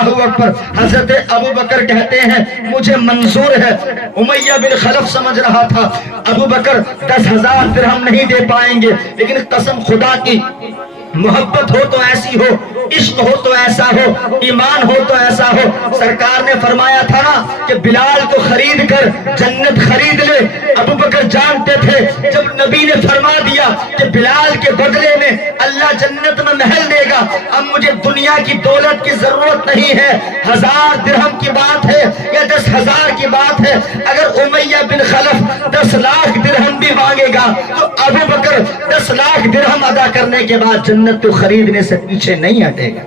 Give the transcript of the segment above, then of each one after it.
اللہ اکبر۔ حضرت ابو بکر کہتے ہیں مجھے منظور ہے، امیہ بن خلف سمجھ رہا تھا ابو بکر 10,000 درہم نہیں دے پائیں گے، لیکن قسم خدا کی محبت ہو تو ایسی ہو، عشق ہو تو ایسا ہو، ایمان ہو تو ایسا ہو۔ سرکار نے فرمایا تھا نا کہ بلال کو خرید کر جنت خرید لے۔ ابو بکر جانتے تھے جب نبی نے فرما دیا کہ بلال کے بدلے میں اللہ جنت میں محل دے گا، اب مجھے دنیا کی دولت کی ضرورت نہیں ہے، 1000 درہم کی بات ہے یا 10,000 کی بات ہے، اگر امیہ بن خلف 10 لاکھ درہم بھی مانگے گا تو ابو بکر 10 لاکھ درہم ادا کرنے کے بعد جنت تو خریدنے سے پیچھے نہیں ہٹے گا۔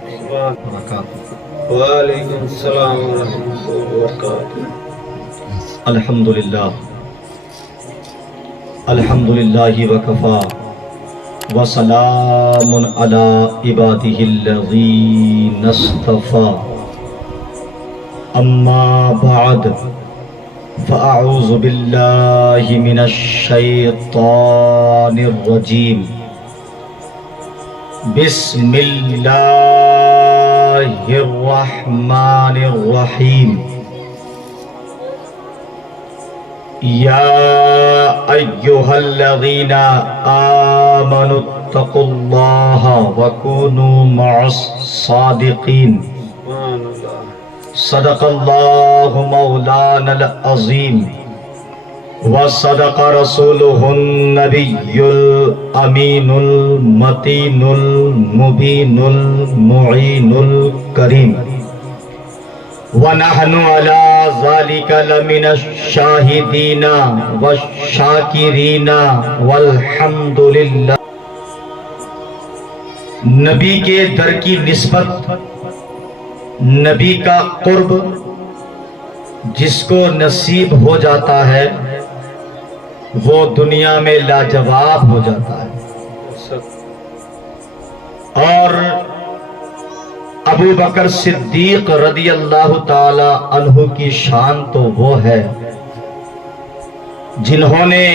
وعلیکم السلام ورحمۃ اللہ وبرکاتہ۔ الحمدللہ الحمدللہ وکفا وسلام علی عبادہ الذین اصطفی، اما بعد فاعوذ باللہ من الشیطان الرجیم، بسم اللہ الرحمن الرحیم، یا ایہا الذین آمنوا اتقوا اللہ وکونوا مع الصادقین، صدق اللہ مولانا العظیم وصدق رسولہ النبی الامین المتین المبین المعین الکریم، ونحن علی ذالک لمن الشاہدین والشاکرین والحمدللہ۔ نبی کے در کی نسبت، نبی کا قرب جس کو نصیب ہو جاتا ہے وہ دنیا میں لاجواب ہو جاتا ہے، اور ابو بکر صدیق رضی اللہ تعالی عنہ کی شان تو وہ ہے جنہوں نے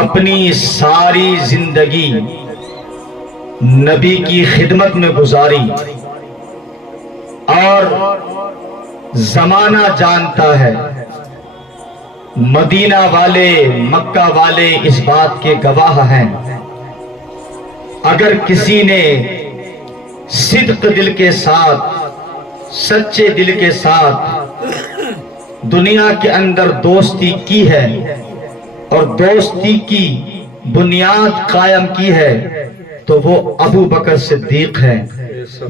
اپنی ساری زندگی نبی کی خدمت میں گزاری، اور زمانہ جانتا ہے، مدینہ والے مکہ والے اس بات کے گواہ ہیں، اگر کسی نے صدق دل کے ساتھ، سچے دل کے ساتھ دنیا کے اندر دوستی کی ہے اور دوستی کی بنیاد قائم کی ہے تو وہ ابو بکر صدیق ہیں،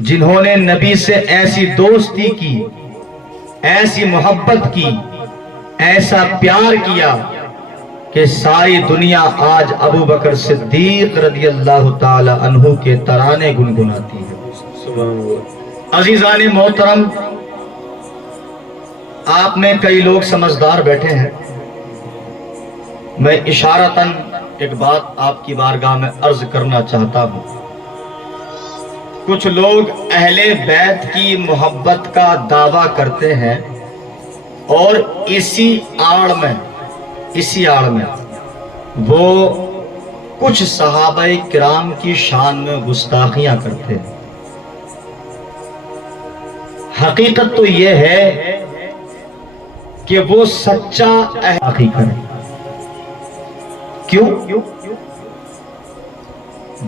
جنہوں نے نبی سے ایسی دوستی کی، ایسی محبت کی، ایسا پیار کیا کہ ساری دنیا آج ابو بکر صدیق رضی اللہ تعالی عنہ کے ترانے گنگناتی ہے۔ عزیزان محترم، آپ میں کئی لوگ سمجھدار بیٹھے ہیں، میں اشارتاً ایک بات آپ کی بارگاہ میں عرض کرنا چاہتا ہوں۔ کچھ لوگ اہل بیت کی محبت کا دعویٰ کرتے ہیں اور اسی آڑ میں وہ کچھ صحابہ کرام کی شان میں گستاخیاں کرتے ہیں۔ حقیقت تو یہ ہے کہ وہ سچا حقیقت ہے۔ کیوں؟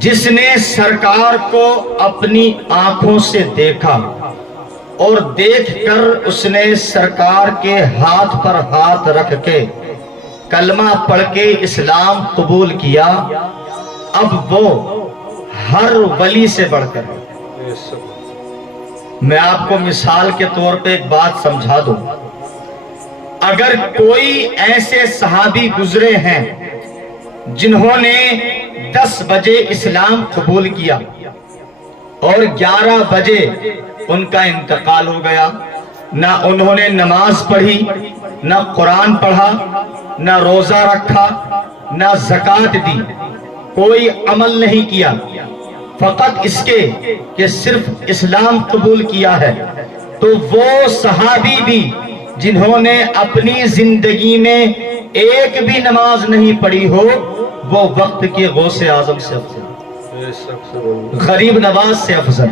جس نے سرکار کو اپنی آنکھوں سے دیکھا اور دیکھ کر اس نے سرکار کے ہاتھ پر ہاتھ رکھ کے کلمہ پڑھ کے اسلام قبول کیا، اب وہ ہر ولی سے بڑھ کر۔ میں آپ کو مثال کے طور پہ ایک بات سمجھا دوں، اگر کوئی ایسے صحابی گزرے ہیں جنہوں نے 10 بجے اسلام قبول کیا اور 11 بجے ان کا انتقال ہو گیا، نہ انہوں نے نماز پڑھی، نہ قرآن پڑھا، نہ روزہ رکھا، نہ زکوٰۃ دی، کوئی عمل نہیں کیا، فقط اس کے کہ صرف اسلام قبول کیا ہے، تو وہ صحابی بھی جنہوں نے اپنی زندگی میں ایک بھی نماز نہیں پڑھی ہو، وہ وقت کے غوث اعظم سے افضل، غریب نواز سے افضل،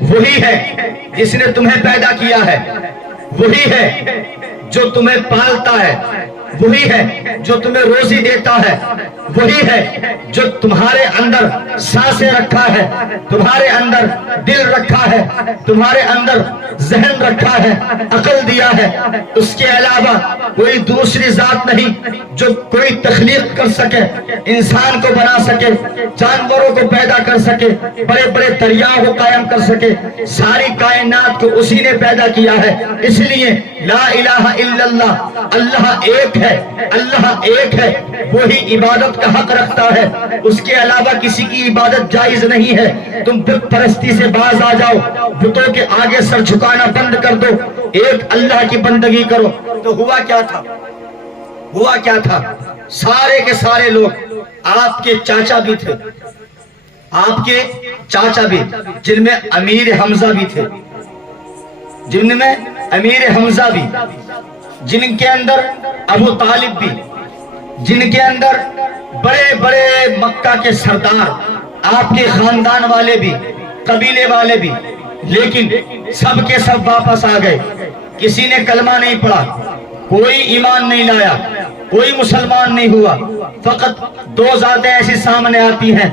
وہی ہے جس نے تمہیں پیدا کیا ہے، وہی ہے جو تمہیں پالتا ہے، وہی ہے جو تمہیں روزی دیتا ہے، وہی ہے جو تمہارے اندر سانسیں رکھا ہے، تمہارے اندر دل رکھا ہے، تمہارے اندر ذہن رکھا ہے، عقل دیا ہے۔ اس کے علاوہ کوئی دوسری ذات نہیں جو کوئی تخلیق کر سکے، انسان کو بنا سکے، جانوروں کو پیدا کر سکے، بڑے بڑے دریاؤں کو قائم کر سکے۔ ساری کائنات کو اسی نے پیدا کیا ہے۔ اس لیے لا الہ الا اللہ، اللہ ایک ہے، اللہ ایک ہے، وہی عبادت کا حق رکھتا ہے، اس کے علاوہ کسی کی عبادت جائز نہیں ہے۔ تم بت پرستی سے باز آ جاؤ، بتوں کے آگے سر جھکانا بند کر دو، ایک اللہ کی بندگی کرو۔ تو ہوا کیا تھا؟ ہوا کیا تھا؟ سارے کے سارے لوگ، آپ کے چاچا بھی تھے، آپ کے چاچا بھی، جن میں امیر حمزہ بھی تھے، جن میں امیر حمزہ بھی، جن کے اندر ابو طالب بھی، جن کے اندر بڑے بڑے مکہ کے سردار، آپ کے خاندان والے بھی، قبیلے والے بھی، لیکن سب کے سب واپس آ گئے۔ کسی نے کلمہ نہیں پڑھا، کوئی ایمان نہیں لایا، کوئی مسلمان نہیں ہوا۔ فقط دو ذاتیں ایسی سامنے آتی ہیں،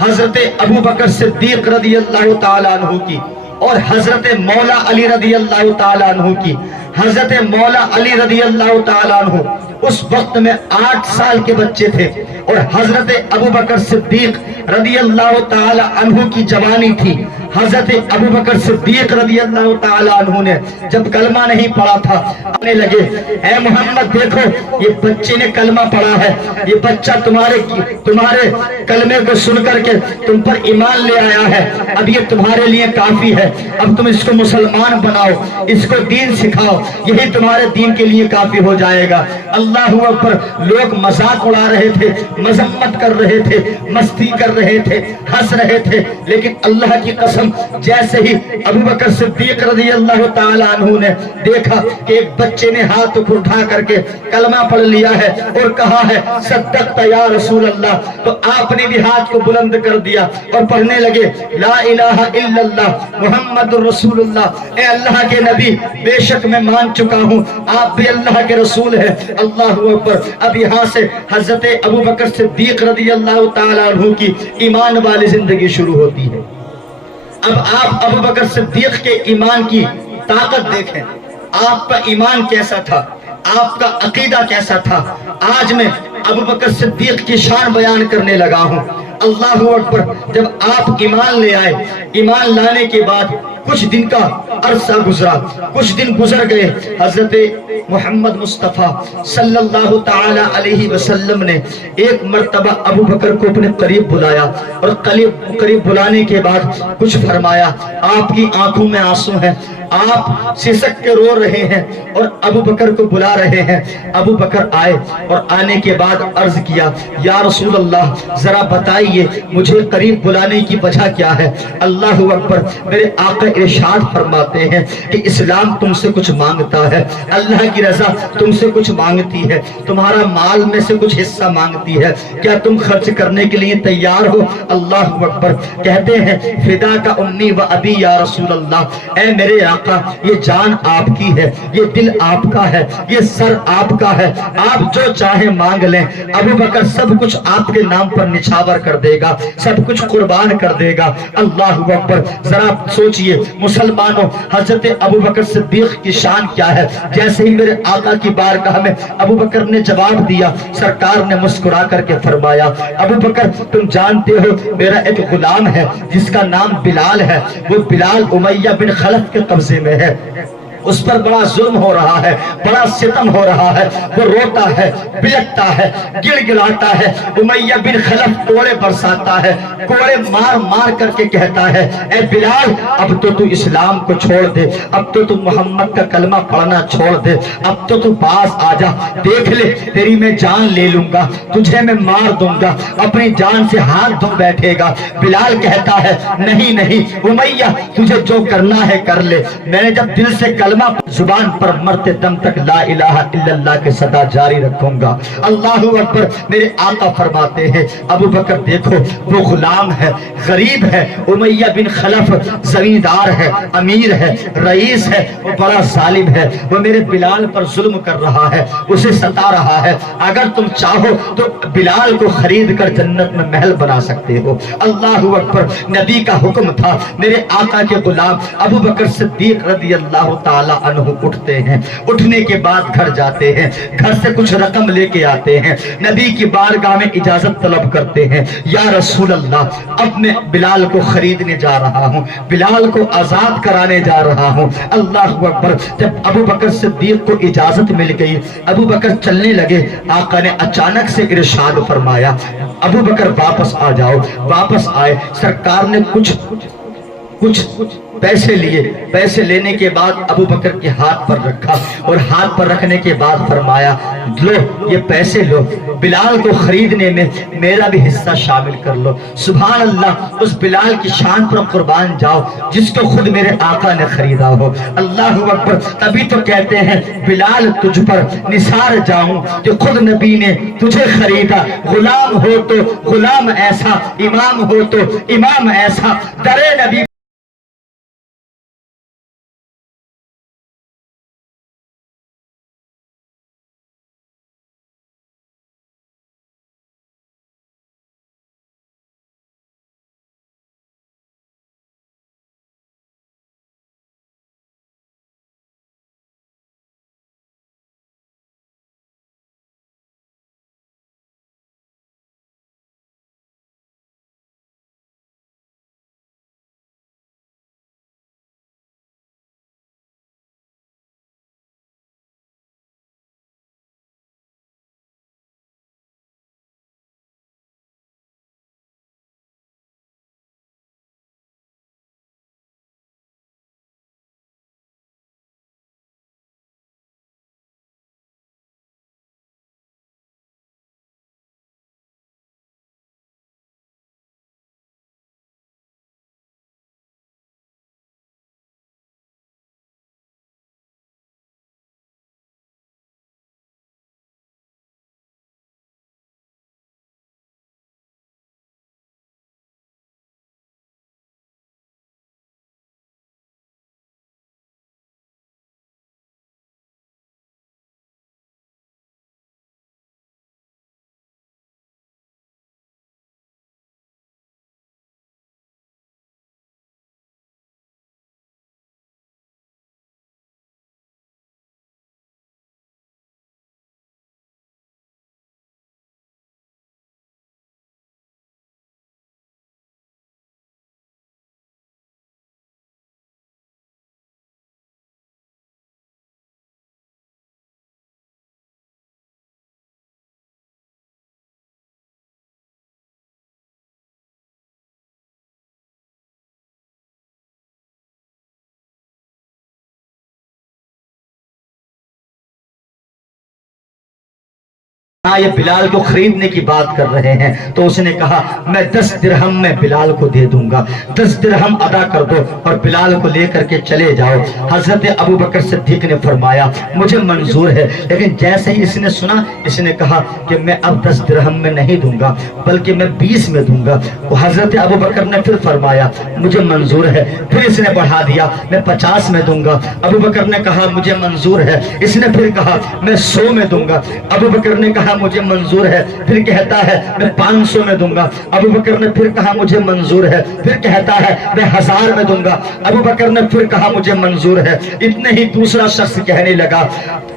حضرت ابو بکر صدیق رضی اللہ تعالیٰ عنہ کی اور حضرت مولا علی رضی اللہ تعالیٰ عنہ کی۔ حضرت مولا علی رضی اللہ تعالیٰ عنہ اس وقت میں 8 سال کے بچے تھے، اور حضرت ابو بکر صدیق رضی اللہ تعالیٰ عنہ کی جوانی تھی۔ حضرت ابو بکر صدیق رضی اللہ تعالیٰ عنہ نے جب کلمہ نہیں پڑھا تھا، آنے لگے، اے محمد دیکھو یہ بچے نے کلمہ پڑھا ہے، یہ بچہ تمہارے کلمے کو سن کر کے تم پر ایمان لے آیا ہے، اب یہ تمہارے لیے کافی ہے، اب تم اس کو مسلمان بناؤ، اس کو دین سکھاؤ، یہی تمہارے دین کے لیے کافی ہو جائے گا۔ اللہ اکبر! لوگ مذاق اڑا رہے تھے، مذمت کر رہے تھے، مستی کر رہے تھے، ہنس رہے تھے، لیکن اللہ کی قسم جیسے ہی ابو بکر صدیق رضی اللہ تعالیٰ عنہ نے دیکھا کہ ایک بچے نے ہاتھ اٹھا کر کے کلمہ پڑھ لیا ہے اور کہا ہے صدقت یا رسول اللہ، تو آپ نے بھی ہاتھ کو بلند کر دیا اور پڑھنے لگے لا الہ الا اللہ محمد رسول اللہ۔ اے اللہ کے نبی، بے شک میں مان چکا ہوں آپ بھی اللہ کے رسول ہیں۔ اللہ اکبر! اب یہاں سے حضرت ابو بکر صدیق رضی اللہ تعالیٰ عنہ کی ایمان والی زندگی شروع ہوتی ہے۔ اب آپ ابو بکر صدیق کے ایمان کی طاقت دیکھیں، آپ کا ایمان کیسا تھا، آپ کا عقیدہ کیسا تھا۔ آج میں ابو بکر صدیق کی شان بیان کرنے لگا ہوں۔ اللہ اکبر! جب آپ ایمان لے آئے، ایمان لانے کے بعد کچھ دن کا عرصہ گزرا، کچھ دن گزر گئے، حضرت محمد مصطفیٰ صلی اللہ تعالی علیہ وسلم نے ایک مرتبہ ابو بکر کو اپنے قریب بلایا، اور قریب بلانے کے بعد کچھ فرمایا۔ آپ کی آنکھوں میں آنسو ہیں، آپ سسک کے رو رہے ہیں اور ابو بکر کو بلا رہے ہیں۔ ابو بکر آئے اور آنے کے بعد عرض کیا، یا رسول اللہ ذرا بتائیے مجھے قریب بلانے کی وجہ کیا ہے؟ اللہ اکبر! میرے آقا ارشاد فرماتے ہیں کہ اسلام تم سے کچھ مانگتا ہے، اللہ کی رضا تم سے کچھ مانگتی ہے، تمہارا مال میں سے کچھ حصہ مانگتی ہے، کیا تم خرچ کرنے کے لیے تیار ہو؟ اللہ اکبر! کہتے ہیں فدا کا امی و ابی یا رسول اللہ، اے میرے آقا یہ جان آپ کی ہے، یہ دل آپ کا ہے، یہ سر آپ کا ہے، آپ جو چاہیں مانگ لیں، ابو بکر سب کچھ آپ کے نام پر نچھاور کر دے گا، سب کچھ قربان کر دے گا۔ اللہ اکبر! ذرا سوچئے مسلمانوں، حضرت ابو بکر صدیق کی شان کیا ہے۔ جیسے ہی میرے آقا کی بارگاہ میں ابو بکر نے جواب دیا، سرکار نے مسکرا کر کے فرمایا، ابو بکر تم جانتے ہو میرا ایک غلام ہے جس کا نام بلال ہے، وہ بلال امیہ بن خلف کے قبضے میں ہے، اس پر بڑا ظلم ہو رہا ہے، بڑا ستم ہو رہا ہے، وہ روتا ہے، بلکتا ہے، گڑ گڑاتا ہے۔ امیہ بن خلف کوڑے برساتا ہے، کوڑے مار مار کر کے کہتا ہے، اے بلال اب تو اسلام کو چھوڑ دے، اب تو محمد کا کلمہ پڑھنا چھوڑ دے، اب تو باز آ جا، دیکھ لے تیری میں جان لے لوں گا، تجھے میں مار دوں گا، اپنی جان سے ہاتھ دھو بیٹھے گا۔ بلال کہتا ہے نہیں نہیں امیہ، تجھے جو کرنا ہے کر لے، میں نے جب دل سے کلمہ کلمہ زبان پر مرتے دم تک لا الہ الا اللہ کے صدا جاری رکھوں گا۔ اللہ اکبر۔ میرے آقا فرماتے ہیں ابو بکر دیکھو وہ غلام ہے، غریب ہے، امیہ بن خلف زمیندار ہے، امیر ہے، رئیس ہے، وہ بڑا ظالم ہے، وہ میرے بلال پر ظلم کر رہا ہے، اسے ستا رہا ہے، اگر تم چاہو تو بلال کو خرید کر جنت میں محل بنا سکتے ہو۔ اللہ اکبر۔ نبی کا حکم تھا، میرے آقا کے غلام ابو بکر صدیق رضی اللہ تعالی عنہ اٹھتے ہیں، اٹھنے کے بعد گھر جاتے ہیں، گھر سے کچھ رقم لے کے آتے ہیں، نبی کی بارگاہ میں اجازت طلب کرتے ہیں، یا رسول اللہ اب میں بلال کو خریدنے جا رہا ہوں، بلال کو آزاد کرانے جا رہا ہوں۔ اللہ اکبر۔ جب ابو بکر صدیق کو اجازت مل گئی، ابو بکر چلنے لگے، آقا نے اچانک سے ارشاد فرمایا ابو بکر واپس آ جاؤ۔ واپس آئے، سرکار نے کچھ پیسے لیے، پیسے لینے کے بعد ابو بکر کے ہاتھ پر رکھا، اور ہاتھ پر رکھنے کے بعد فرمایا لو یہ پیسے لو، بلال کو خریدنے میں میرا بھی حصہ شامل کر لو۔ سبحان اللہ۔ اس بلال کی شان پر قربان جاؤ جس کو خود میرے آقا نے خریدا ہو۔ اللہ اکبر۔ تبھی تو کہتے ہیں بلال تجھ پر نثار جاؤں جو خود نبی نے تجھے خریدا، غلام ہو تو غلام ایسا، امام ہو تو امام ایسا، درے نبی یہ بلال کو خریدنے کی بات کر رہے ہیں تو اس نے کہا میں 10 درہم میں بلال کو دے دوں گا، 10 درہم ادا کر دو اور بلال کو لے کر کے چلے جاؤ۔ حضرت ابو بکر صدیق نے فرمایا مجھے منظور ہے، لیکن جیسے ہی اس نے سنا اس نے کہا کہ میں اب 10 درہم میں نہیں دوں گا بلکہ میں 20 میں دوں گا۔ وہ حضرت ابو بکر نے پھر فرمایا مجھے منظور ہے، پھر اس نے بڑھا دیا میں 50 میں دوں گا۔ ابو بکر نے کہا مجھے منظور ہے، اس نے پھر کہا میں 100 میں دوں گا۔ ابو بکر نے کہا مجھے منظور ہے، پھر کہتا ہے میں 500 میں دوں گا۔ ابو بکر نے پھر کہا مجھے منظور ہے، پھر کہتا ہے میں 1000 میں دوں گا۔ ابو بکر نے پھر کہا مجھے منظور ہے۔ اتنے ہی دوسرا شخص کہنے لگا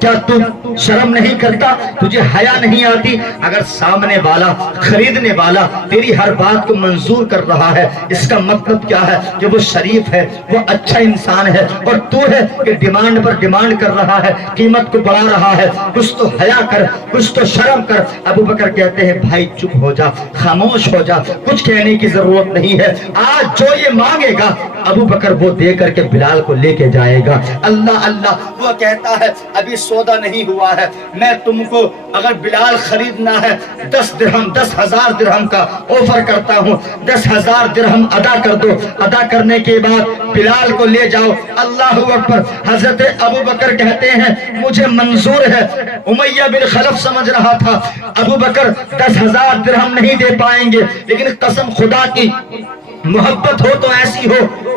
کیا تم شرم نہیں کرتا، تجھے حیا نہیں آتی؟ اگر سامنے والا خریدنے والا تیری ہر بات کو منظور کر رہا ہے اس کا مطلب کیا ہے کہ وہ شریف ہے، وہ اچھا انسان ہے، اور تو ہے کہ ڈیمانڈ پر ڈیمانڈ کر رہا ہے، قیمت کو بڑھا رہا ہے۔ کچھ تو حیا کر، کچھ تو شرم کر۔ ابو بکر کہتے ہیں بھائی چپ ہو جا، خاموش ہو جا، کچھ کہنے کی ضرورت نہیں ہے، آج جو یہ مانگے گا ابو بکر وہ دے کر کے بلال کو لے کے جائے گا۔ اللہ اللہ، وہ کہتا ہے ابھی سودا نہیں ہوا ہے، میں تم کو اگر بلال خریدنا ہے 10 درہم 10,000 درہم کا آفر کرتا ہوں، 10,000 درہم ادا کر دو، ادا کرنے کے بعد بلال کو لے جاؤ۔ اللہ اکبر۔ حضرت ابو بکر کہتے ہیں مجھے منظور ہے۔ امیہ بن خلف سمجھ رہا تھا ابو بکر 10,000 درہم نہیں دے پائیں گے، لیکن قسم خدا کی محبت ہو تو ایسی ہو،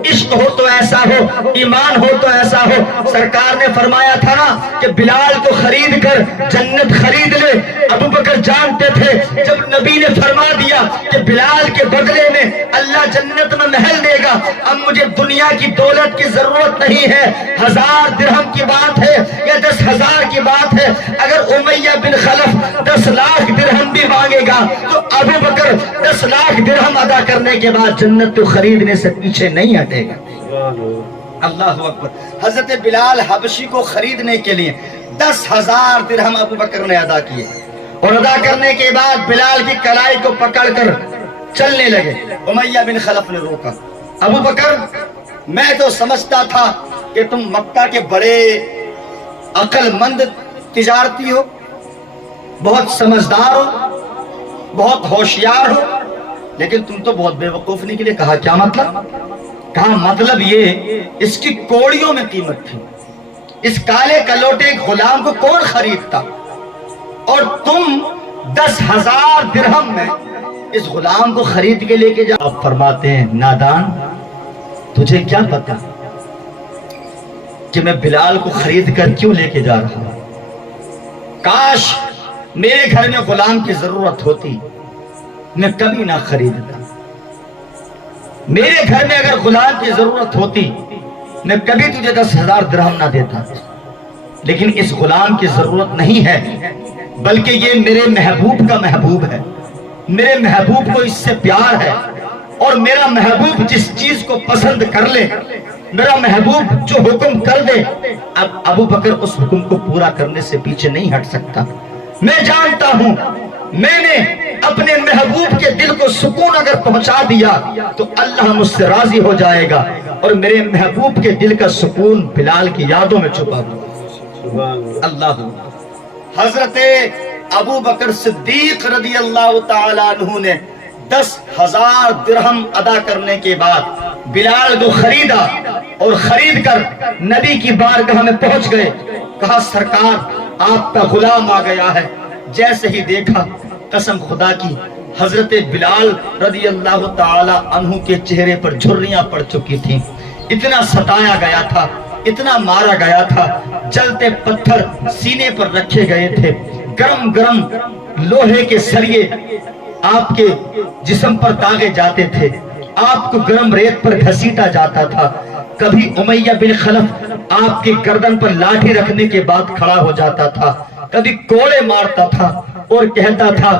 عشق ہو تو ایسا ہو، ایمان ہو تو ایسا ہو۔ سرکار نے فرمایا تھا نا کہ بلال کو خرید کر جنت خرید لے۔ ابو بکر جانتے تھے جب نبی نے فرما دیا کہ بلال کے بدلے میں اللہ جنت میں محل دے گا، اب مجھے دنیا کی دولت کی ضرورت نہیں ہے۔ 1000 درہم کی بات ہے یا 10,000 کی بات ہے، اگر امیہ بن خلف 10 لاکھ درہم بھی مانگے گا تو ابو بکر 10 لاکھ درہم ادا کرنے کے بعد جنت تو خریدنے سے پیچھے نہیں ہٹے گا۔ اللہ اکبر۔ حضرت بلال حبشی کو خریدنے کے لیے 10,000 درہم ابو بکر نے ادا کیے، اور ادا کرنے کے بعد بلال کی کلائی کو پکڑ کر چلنے لگے۔ امیہ بن خلف نے روکا، ابو بکر میں تو سمجھتا تھا کہ تم مکہ کے بڑے عقل مند تجارتی ہو، بہت سمجھدار ہو، بہت ہوشیار ہو، لیکن تم تو بہت بے وقوف نکلے۔ کہا کیا مطلب؟ کہا مطلب یہ اس کی کوڑیوں میں قیمت تھی، اس کالے کلوٹے غلام کو کون خریدتا، اور تم 10,000 درہم میں اس غلام کو خرید کے لے کے جا۔ آپ فرماتے ہیں نادان، تجھے کیا پتا کہ میں بلال کو خرید کر کیوں لے کے جا رہا ہوں؟ کاش میرے گھر میں غلام کی ضرورت ہوتی، میں کبھی نہ خریدتا۔ میرے گھر میں اگر غلام کی ضرورت ہوتی میں کبھی تجھے 10,000 درہم نہ دیتا، لیکن اس غلام کی ضرورت نہیں ہے، بلکہ یہ میرے محبوب کا محبوب ہے، میرے محبوب کو اس سے پیار ہے، اور میرا محبوب جس چیز کو پسند کر لے، میرا محبوب جو حکم کر دے، اب ابو بکر اس حکم کو پورا کرنے سے پیچھے نہیں ہٹ سکتا۔ میں جانتا ہوں میں نے اپنے محبوب کے دل کو سکون اگر پہنچا دیا تو اللہ مجھ سے راضی ہو جائے گا، اور میرے محبوب کے دل کا سکون بلال کی یادوں میں چھپا ہوا۔ اللہ حضرت ابو بکر صدیق رضی اللہ تعالیٰ عنہ نے 10,000 درہم ادا کرنے کے بعد بلال کو خریدا، اور خرید کر نبی کی بارگاہ میں پہنچ گئے۔ کہا سرکار آپ کا غلام آ گیا ہے۔ جیسے ہی دیکھا، قسم خدا کی حضرت بلال رضی اللہ تعالی عنہ کے چہرے پر جھریاں پڑ چکی تھیں، اتنا ستایا گیا تھا، اتنا مارا گیا تھا، جلتے پتھر سینے پر رکھے گئے تھے، گرم گرم لوہے کے سریے آپ کے جسم پر داغے جاتے تھے، آپ کو گرم ریت پر گھسیٹا جاتا تھا۔ کبھی امیہ بن خلف آپ کی گردن پر لاٹھی رکھنے کے بعد کھڑا ہو جاتا تھا، کبھی کوڑے مارتا تھا اور کہتا تھا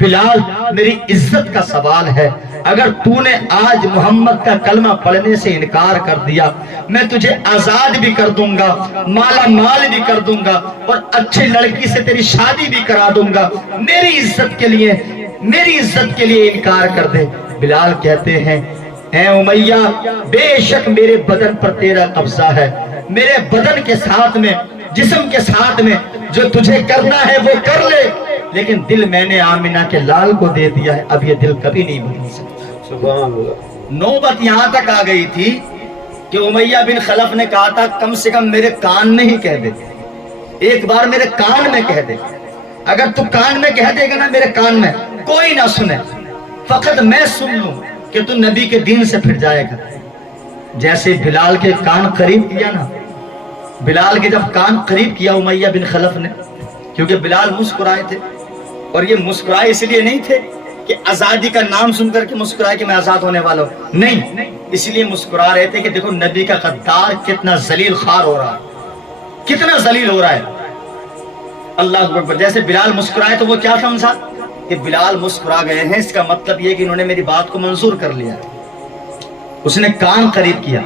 بلال میری عزت کا سوال ہے، اگر تو نے آج محمد کا کلمہ پڑھنے سے انکار کر دیا میں تجھے آزاد بھی کر دوں گا، مالا مال بھی کر دوں گا، اور اچھی لڑکی سے تیری شادی بھی کرا دوں گا، میری عزت کے لیے انکار کر دے۔ بلال کہتے ہیں اے امیہ بے شک میرے بدن پر تیرا قبضہ ہے، میرے بدن کے ساتھ میں، جسم کے ساتھ میں جو تجھے کرنا ہے وہ کر لے، لیکن دل میں نے آمنہ کے لال کو دے دیا ہے، اب یہ دل کبھی نہیں بدل سکتا۔ سبحان اللہ۔ نوبت یہاں تک آ گئی تھی کہ امیہ بن خلف نے کہا تھا کم سے کم میرے کان میں ہی کہہ دے، ایک بار میرے کان میں کہہ دے، اگر تو کان میں کہہ دے گا نا میرے کان میں، کوئی نہ سنے، فقط میں سن لوں کہ تو نبی کے دین سے پھر جائے گا۔ جیسے بلال کے کان قریب کیا نا، بلال کے جب کان قریب کیا امیہ بن خلف نے، کیونکہ بلال مسکرائے تھے، اور یہ مسکرائے اس لیے نہیں تھے کہ آزادی کا نام سن کر کے مسکرائے کہ میں آزاد ہونے والا ہوں، نہیں، اس لیے مسکرا رہے تھے کہ دیکھو نبی کا غدار کتنا ذلیل خوار ہو رہا ہے، کتنا ذلیل ہو رہا ہے۔ اللہ اکبر۔ جیسے بلال مسکرائے تو وہ کیا سمجھا کہ بلال مسکرا گئے ہیں، اس کا مطلب یہ کہ انہوں نے میری بات کو منظور کر لیا، اس نے کان قریب کیا،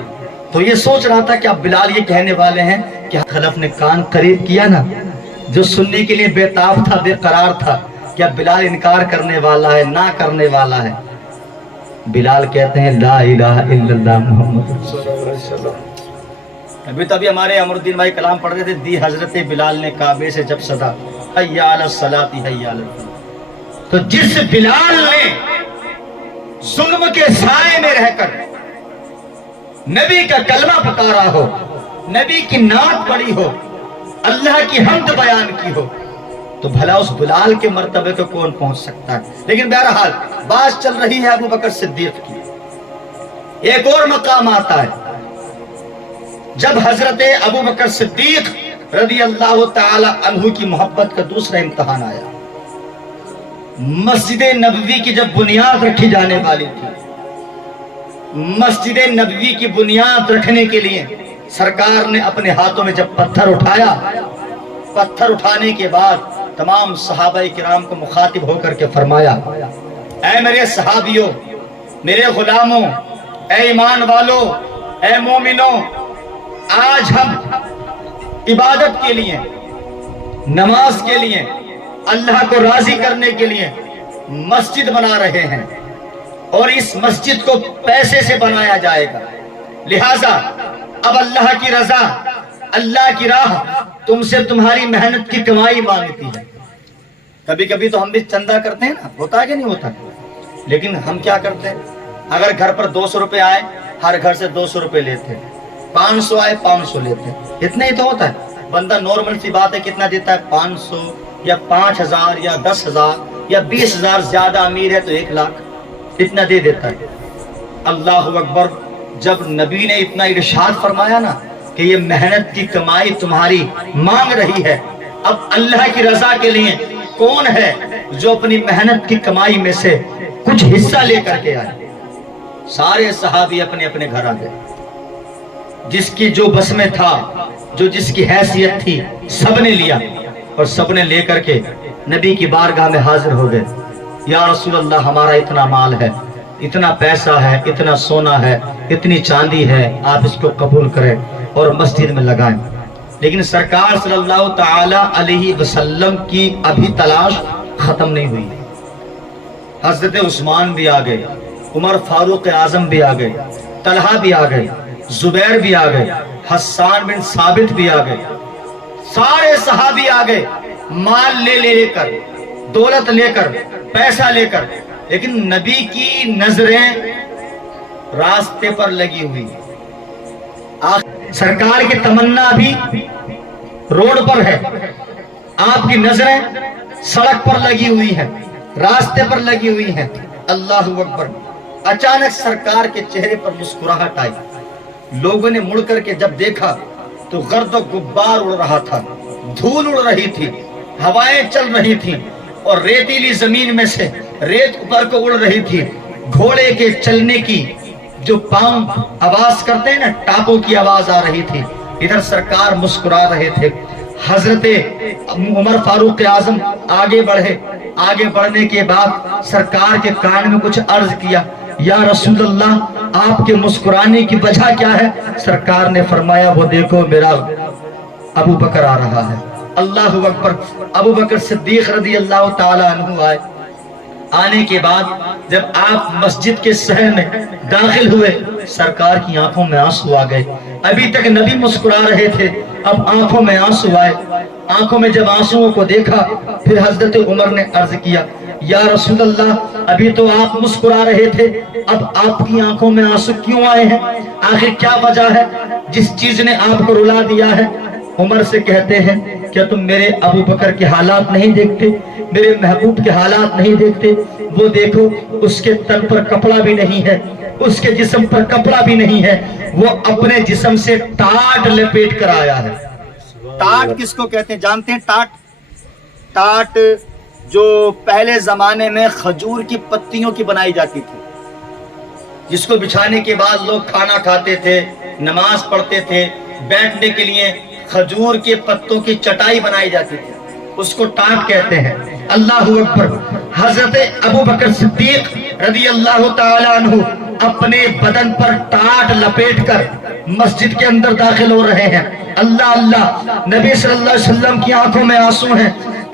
تو یہ سوچ رہا تھا کہ اب بلال یہ کہنے والے ہیں کہ خلف نے کان قریب کیا نا، جو سننے کے لیے بے تاب تھا، بے قرار تھا کہ اب بلال انکار کرنے والا ہے، نہ کرنے والا ہے۔ بلال کہتے ہیں لا الہ الا اللہ محمد رسول اللہ۔ ابھی تو ابھی ہمارے امر الدین بھائی کلام پڑھ رہے تھے، دی حضرت بلال نے کعبے سے جب صدا حی علی الصلاۃ حی علی الفلاح، تو جس بلال نے ظلم کے سائے میں رہ کر نبی کا کلمہ پکارا ہو، نبی کی نعت پڑھی ہو، اللہ کی حمد بیان کی ہو، تو بھلا اس بلال کے مرتبے کو کون پہنچ سکتا ہے؟ لیکن بہرحال بات چل رہی ہے ابو بکر صدیق کی۔ ایک اور مقام آتا ہے جب حضرت ابو بکر صدیق رضی اللہ تعالی عنہ کی محبت کا دوسرا امتحان آیا۔ مسجد نبوی کی جب بنیاد رکھی جانے والی تھی، مسجد نبوی کی بنیاد رکھنے کے لیے سرکار نے اپنے ہاتھوں میں جب پتھر اٹھایا، پتھر اٹھانے کے بعد تمام صحابہ کرام کو مخاطب ہو کر کے فرمایا، اے میرے صحابیوں، میرے غلاموں، اے ایمان والو، اے مومنوں، آج ہم عبادت کے لیے، نماز کے لیے، اللہ کو راضی کرنے کے لیے مسجد بنا رہے ہیں، اور اس مسجد کو پیسے سے بنایا جائے گا، لہٰذا اب اللہ کی رضا، اللہ کی راہ تم سے تمہاری محنت کی کمائی مانگتی ہے۔ کبھی کبھی تو ہم بھی چندہ کرتے ہیں نا، ہوتا ہے کہ نہیں ہوتا؟ لیکن ہم کیا کرتے ہیں، اگر گھر پر 200 روپے آئے، ہر گھر سے 200 روپے لیتے ہیں، 500 آئے 500 لیتے ہیں، اتنا ہی تو ہوتا ہے۔ بندہ نارمل سی بات ہے کتنا دیتا ہے، 500 یا 5000 یا 10,000 یا 20,000، زیادہ امیر ہے تو 1 لاکھ، اتنا دے دیتا ہے۔ اللہ اکبر، جب نبی نے اتنا ارشاد فرمایا نا کہ یہ محنت کی کمائی تمہاری مانگ رہی ہے، اب اللہ کی رضا کے لیے کون ہے جو اپنی محنت کی کمائی میں سے کچھ حصہ لے کر کے آئے؟ سارے صحابی اپنے اپنے گھر آ گئے، جس کی جو بس میں تھا، جو جس کی حیثیت تھی، سب نے لیا، اور سب نے لے کر کے نبی کی بارگاہ میں حاضر ہو گئے۔ یا رسول اللہ، ہمارا اتنا مال ہے، اتنا پیسہ ہے، اتنا سونا ہے، اتنی چاندی ہے، آپ اس کو قبول کریں اور مسجد میں لگائیں۔ لیکن سرکار صلی اللہ تعالی علیہ وسلم کی ابھی تلاش ختم نہیں ہوئی۔ حضرت عثمان بھی آ گئے، عمر فاروق اعظم بھی آ گئے، طلحہ بھی آ گئے، زبیر بھی آ گئے، حسان بن ثابت بھی آ گئے، سارے صحابی آ گئے، مال لے کر، دولت لے کر، پیسہ لے کر، لیکن نبی کی نظریں راستے پر لگی ہوئی، سرکار کی تمنا بھی روڈ پر ہے، آپ کی نظریں سڑک پر لگی ہوئی ہیں، راستے پر لگی ہوئی ہیں۔ اللہ اکبر، اچانک سرکار کے چہرے پر مسکراہٹ آئی، لوگوں نے مڑ کر کے جب دیکھا تو گرد و غبار اڑ رہا تھا، دھول اڑ رہی تھی، ہوائیں چل رہی تھیں، اور ریتیلی زمین میں سے ریت اوپر کو اڑ رہی تھی، گھوڑے کے چلنے کی جو پاؤں آواز کرتے ہیں نا، ٹاپوں کی آواز آ رہی تھی، ادھر سرکار مسکرا رہے تھے۔ حضرت عمر فاروق اعظم آگے بڑھے، آگے بڑھنے کے بعد سرکار کے کان میں کچھ عرض کیا، یا رسول اللہ، آپ کے مسکرانے کی وجہ کیا ہے؟ سرکار نے فرمایا، وہ دیکھو میرا ابو بکر آ رہا ہے۔ اللہ اکبر، ابو بکر صدیق رضی اللہ تعالی عنہ آئے، آنے کے بعد جب آپ مسجد کے صحن میں داخل ہوئے، سرکار کی آنکھوں میں آنسو آ گئے۔ ابھی تک نبی مسکرا رہے تھے، اب آنکھوں میں آنسو آئے۔ آنکھوں میں جب آنسوؤں کو دیکھا، پھر حضرت عمر نے عرض کیا، یا رسول اللہ، ابھی تو آپ مسکرا رہے تھے، اب آپ کی آنکھوں میں آنسو کیوں آئے ہیں؟ آخر کیا وجہ ہے جس چیز نے آپ کو رلا دیا ہے؟ عمر سے کہتے ہیں، کیا تم میرے ابو بکر کے حالات نہیں دیکھتے، میرے محبوب کے حالات نہیں دیکھتے؟ وہ دیکھو، اس کے تن پر کپڑا بھی نہیں ہے، اس کے جسم پر کپڑا بھی نہیں ہے، وہ اپنے جسم سے ٹاٹ لپیٹ کر آیا ہے۔ ٹاٹ کس کو کہتے ہیں جانتے ہیں؟ ٹاٹ جو پہلے زمانے میں کھجور کی پتیوں کی بنائی جاتی تھی، جس کو بچھانے کے بعد لوگ کھانا کھاتے تھے، نماز پڑھتے تھے، بیٹھنے کے لیے کھجور کے پتوں کی چٹائی بنائی جاتی تھی، اس کو ٹاٹ کہتے ہیں۔ اللہ اکبر، حضرت ابو بکر صدیق رضی اللہ تعالی عنہ اپنے بدن پر ٹاٹ لپیٹ کر مسجد کے اندر داخل ہو رہے ہیں۔ اللہ اللہ، نبی صلی اللہ علیہ وسلم کی آنکھوں میں آنسو ہیں،